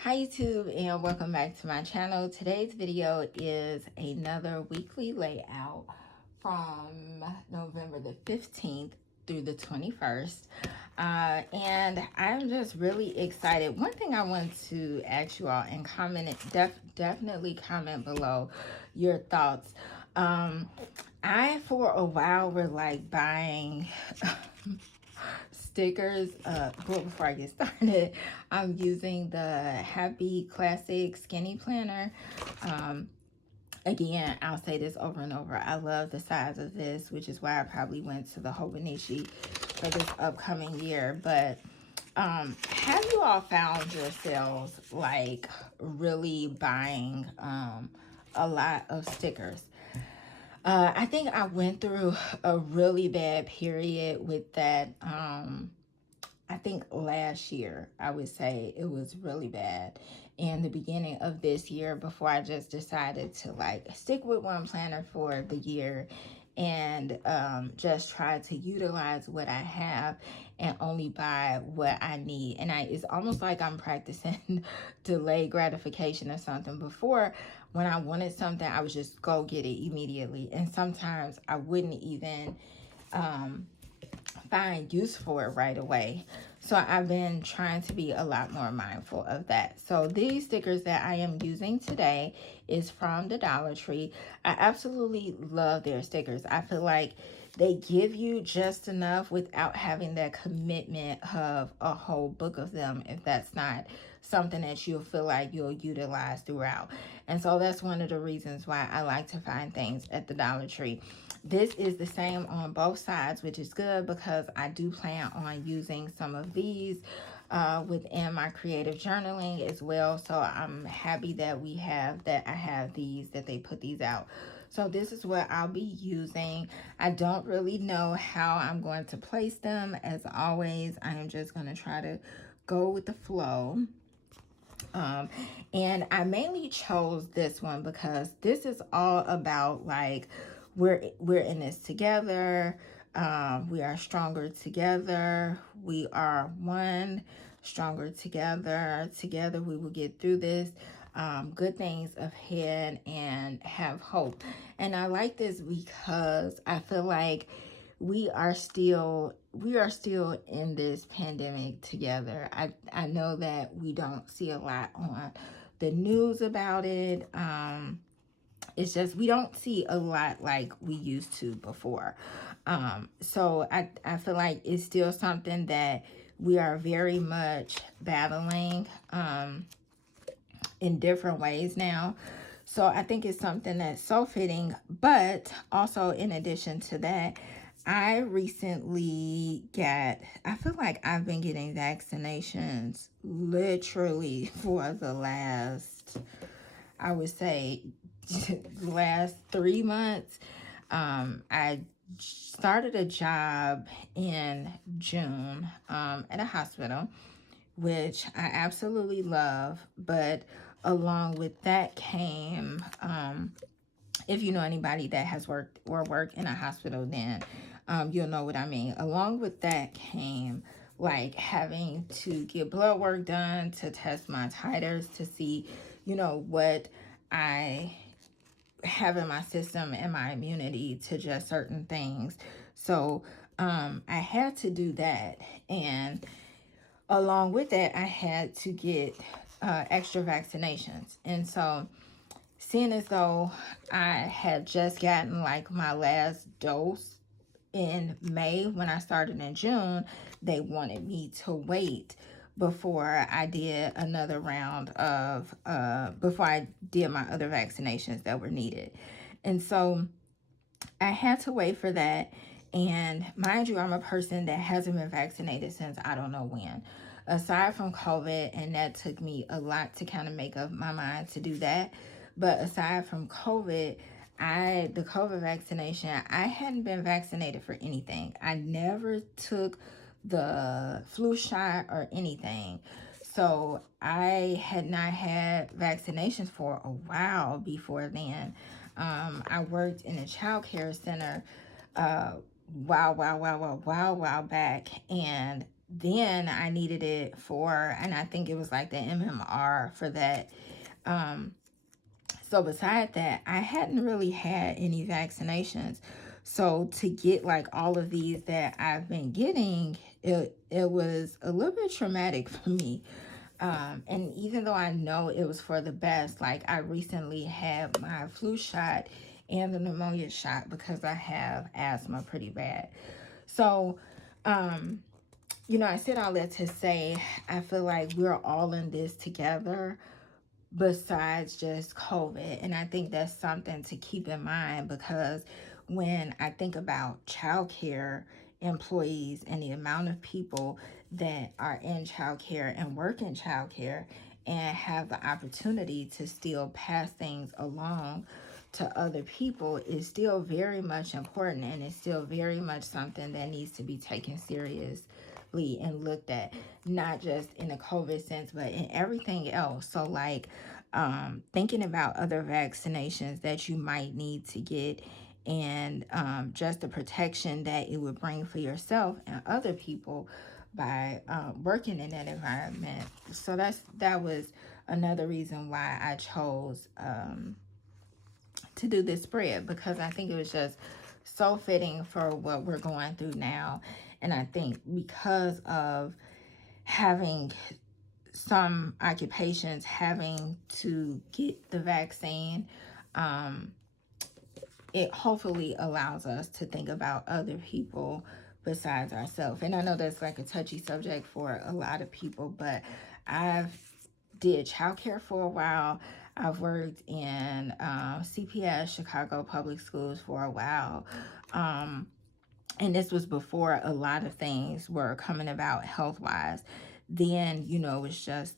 Hi YouTube, and welcome back to my channel. Today's video is another weekly layout from November the 15th through the 21st. And I'm just really excited. One thing I want to ask you all and definitely comment below your thoughts. I for a while were like buying stickers. But before I get started, I'm using the Happy Classic Skinny Planner. Again, I'll say this over and over. I love the size of this, which is why I probably went to the Hobonichi for this upcoming year. But have you all found yourselves like really buying a lot of stickers? I think I went through a really bad period with that. I think last year, I would say it was really bad. In the beginning of this year, before I just decided to like stick with one planner for the year and just try to utilize what I have and only buy what I need. And it's almost like I'm practicing delayed gratification or something. Before, when I wanted something, I would just go get it immediately. And sometimes I wouldn't even find use for it right away. So I've been trying to be a lot more mindful of that. So these stickers that I am using today is from the Dollar Tree. I absolutely love their stickers. I feel like they give you just enough without having that commitment of a whole book of them, if that's not something that you'll feel like you'll utilize throughout. And so that's one of the reasons why I like to find things at the Dollar Tree. This is the same on both sides, which is good because I do plan on using some of these within my creative journaling as well. So I'm happy that I have these, that they put these out. So this is what I'll be using. I don't really know how I'm going to place them. As always, I am just going to try to go with the flow. And I mainly chose this one because this is all about like we're in this together. We are stronger together. We are one, stronger together. Together we will get through this. Good things ahead and have hope. And I like this because I feel like we are still in this pandemic together. I know that we don't see a lot on the news about it. It's just we don't see a lot like we used to before. So I feel like it's still something that we are very much battling in different ways now. So I think it's something that's so fitting. But also, in addition to that, I recently I feel like I've been getting vaccinations literally for the last, I would say, last 3 months. I started a job in June at a hospital, which I absolutely love. But along with that came, if you know anybody that has worked or work in a hospital, then you'll know what I mean. Along with that came like having to get blood work done to test my titers to see, what I have in my system and my immunity to just certain things. So I had to do that. And along with that, I had to get extra vaccinations. And so, seeing as though I had just gotten like my last dose in May when I started in June, they wanted me to wait before I did another round of, before I did my other vaccinations that were needed. And so I had to wait for that. And mind you, I'm a person that hasn't been vaccinated since I don't know when. Aside from COVID, and that took me a lot to kind of make up my mind to do that. But aside from COVID, the COVID vaccination, I hadn't been vaccinated for anything. I never took the flu shot or anything. So I had not had vaccinations for a while before then. I worked in a child care center while back, and then I needed it for, and I think it was like the MMR for that. Um, so beside that, I hadn't really had any vaccinations. So to get like all of these that I've been getting, it was a little bit traumatic for me. And even though I know it was for the best, like I recently had my flu shot and the pneumonia shot because I have asthma pretty bad. So, um, I said all that to say I feel like we're all in this together besides just COVID. And I think that's something to keep in mind because when I think about childcare employees and the amount of people that are in childcare and work in childcare and have the opportunity to still pass things along to other people is still very much important, and it's still very much something that needs to be taken seriously and looked at, not just in a COVID sense, but in everything else. So, like, thinking about other vaccinations that you might need to get, and just the protection that it would bring for yourself and other people by working in that environment. So that was another reason why I chose to do this spread, because I think it was just so fitting for what we're going through now. And I think because of having some occupations having to get the vaccine, um, it hopefully allows us to think about other people besides ourselves. And I know that's like a touchy subject for a lot of people, but I've did childcare for a while. I've worked in CPS, Chicago Public Schools, for a while. And this was before a lot of things were coming about health wise. Then, it was just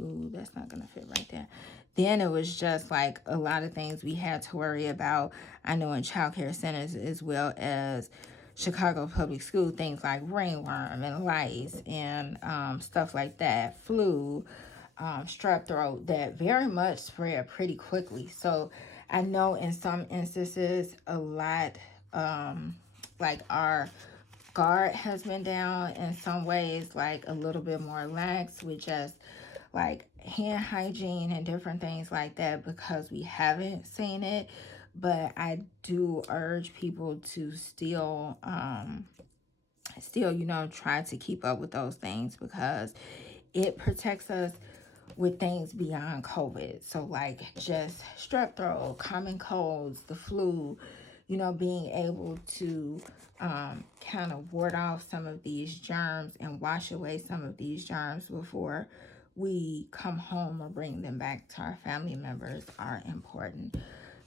ooh, that's not gonna fit right there. Then it was just like a lot of things we had to worry about. I know in childcare centers as well as Chicago Public School, things like ringworm and lice and stuff like that, flu, strep throat, that very much spread pretty quickly. So I know in some instances, a lot, like our guard has been down in some ways, like a little bit more lax with just like hand hygiene and different things like that, because we haven't seen it. But I do urge people to still, try to keep up with those things, because it protects us with things beyond COVID. So, like just strep throat, common colds, the flu, being able to kind of ward off some of these germs and wash away some of these germs before we come home or bring them back to our family members are important.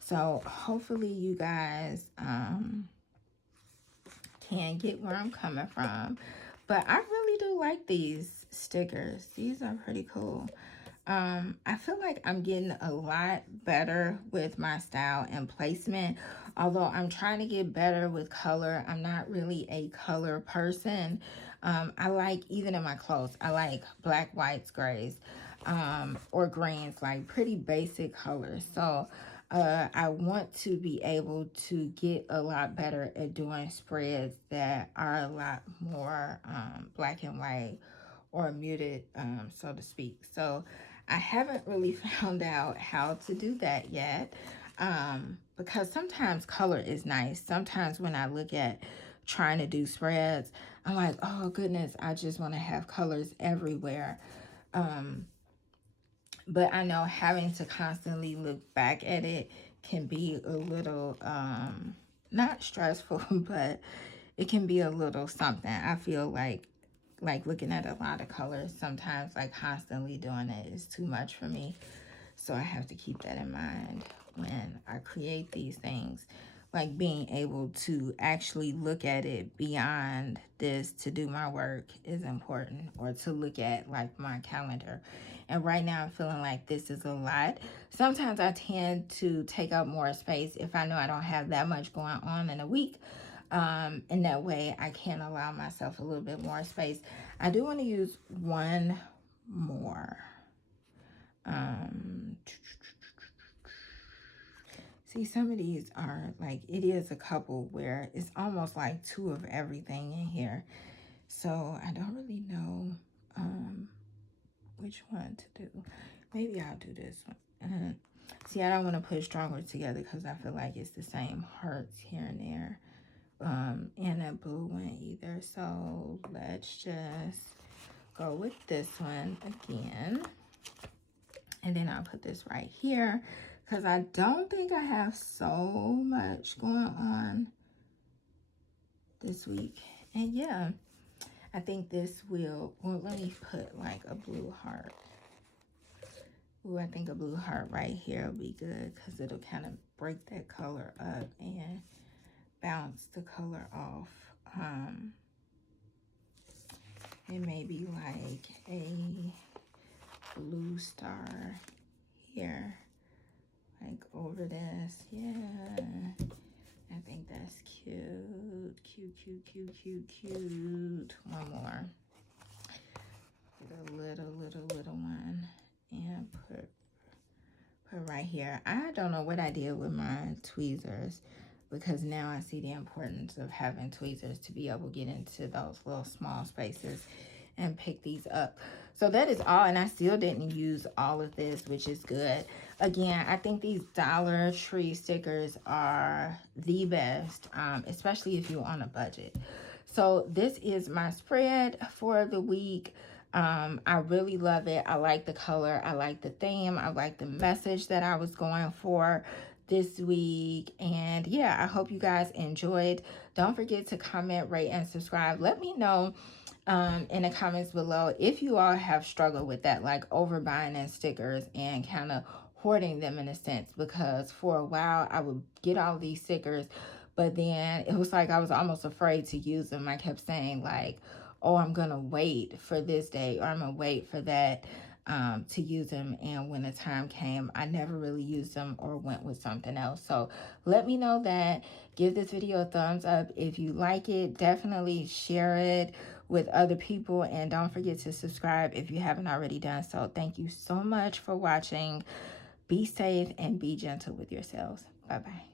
So, hopefully, you guys can get where I'm coming from. But I really do like these stickers. These are pretty cool. I feel like I'm getting a lot better with my style and placement, although I'm trying to get better with color. I'm not really a color person. I like, even in my clothes, I like black, whites, grays, or greens, like pretty basic colors. So I want to be able to get a lot better at doing spreads that are a lot more black and white, or muted, so to speak. So I haven't really found out how to do that yet, because sometimes color is nice. Sometimes when I look at trying to do spreads, I'm like, oh goodness, I just want to have colors everywhere. Um, but I know having to constantly look back at it can be a little, not stressful, but it can be a little something. I feel like looking at a lot of colors sometimes, like constantly doing it is too much for me. So I have to keep that in mind when I create these things. Like being able to actually look at it beyond this to do my work is important, or to look at like my calendar. And right now I'm feeling like this is a lot. Sometimes I tend to take up more space if I know I don't have that much going on in a week. In that way, I can allow myself a little bit more space. I do want to use one more. Um, See, some of these are like, it is a couple where it's almost like two of everything in here. So I don't really know which one to do. Maybe I'll do this one. See, I don't want to put stronger together because I feel like it's the same hearts here and there. And a blue one either. So let's just go with this one again. And then I'll put this right here because I don't think I have so much going on this week. And yeah, I think this will, well, let me put like a blue heart. Ooh, I think a blue heart right here will be good because it'll kind of break that color up and bounce the color off. It may be like a blue star here, like over this. Yeah, I think that's cute. Cute. One more. Get a little one and put right here. I don't know what I did with my tweezers because now I see the importance of having tweezers to be able to get into those little small spaces and pick these up. So that is all, and I still didn't use all of this, which is good. Again, I think these Dollar Tree stickers are the best, especially if you're on a budget. So this is my spread for the week. I really love it. I like the color. I like the theme. I like the message that I was going for this week. And yeah, I hope you guys enjoyed. Don't forget to comment, rate, and subscribe. Let me know in the comments below if you all have struggled with that, like overbuying and stickers and kind of hoarding them in a sense, because for a while I would get all these stickers, but then it was like I was almost afraid to use them. I kept saying like, oh, I'm gonna wait for this day or I'm gonna wait for that to use them, and when the time came I never really used them or went with something else. So let me know that. Give this video a thumbs up if you like it. Definitely share it with other people, and don't forget to subscribe if you haven't already done so. Thank you so much for watching. Be safe and be gentle with yourselves. Bye bye.